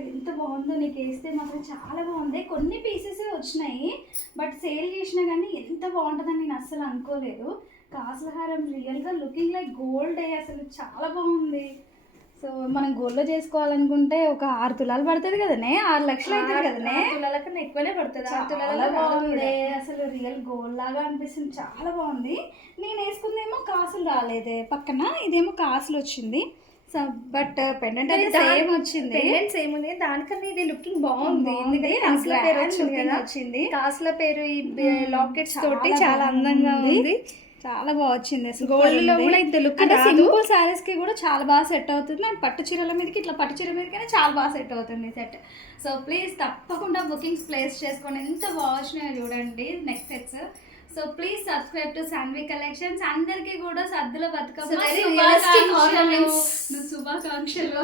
ఇది ఎంత బాగుందో, నీకు వేస్తే మాత్రం చాలా బాగుంది. కొన్ని పీసెస్ వచ్చినాయి బట్ సేల్ చేసినా కానీ ఎంత బాగుంటుందని నేను అస్సలు అనుకోలేదు. కాసుల హారం రియల్గా లుకింగ్ లైక్ గోల్డ్, అసలు చాలా బాగుంది. సో మనం గోల్డ్లో చేసుకోవాలనుకుంటే ఒక 6 తులాలు పడుతుంది కదనే, 6 లక్షలు అవుతుంది కదనే. తులాల కన్నా ఎక్కువనే పడుతుంది. చాలా బాగుంది, అసలు రియల్ గోల్డ్ లాగా అనిపిస్తుంది, చాలా బాగుంది. నేను వేసుకుందేమో కాసులు రాలేదే పక్కన, ఇదేమో కాసులు వచ్చింది. సో బట్ పెండెంట్ అయితే సేమ్ వచ్చింది, పెండెంట్ సేమ్ ఉంది. దానికన్నా ఇది లుకింగ్ బాగుంది. ఎందుకంటే కాసుల పేరు వచ్చింది. కాసుల పేరు ఈ లాకెట్స్ తోటి చాలా అందంగా ఉంది, చాలా బాగా వచ్చింది. గోల్డ్ లో కూడా ఇంత లుక్ రాదు. సింపుల్ సారీస్ కి కూడా చాలా బాగా సెట్ అవుతుంది. అండ్ పట్టు చీరల మీదకి, ఇట్లా పట్టు చీర మీదకైనా చాలా బాగా సెట్ అవుతుంది సెట్. సో ప్లీజ్ తప్పకుండా బుకింగ్స్ ప్లేస్ చేసుకోండి. ఎంత బాగా వచ్చినాయో చూడండి next sets. So please subscribe to Sanvi collections. అందరికీ కూడా సద్దుల బతుకమ్మ శుభాకాంక్షలు.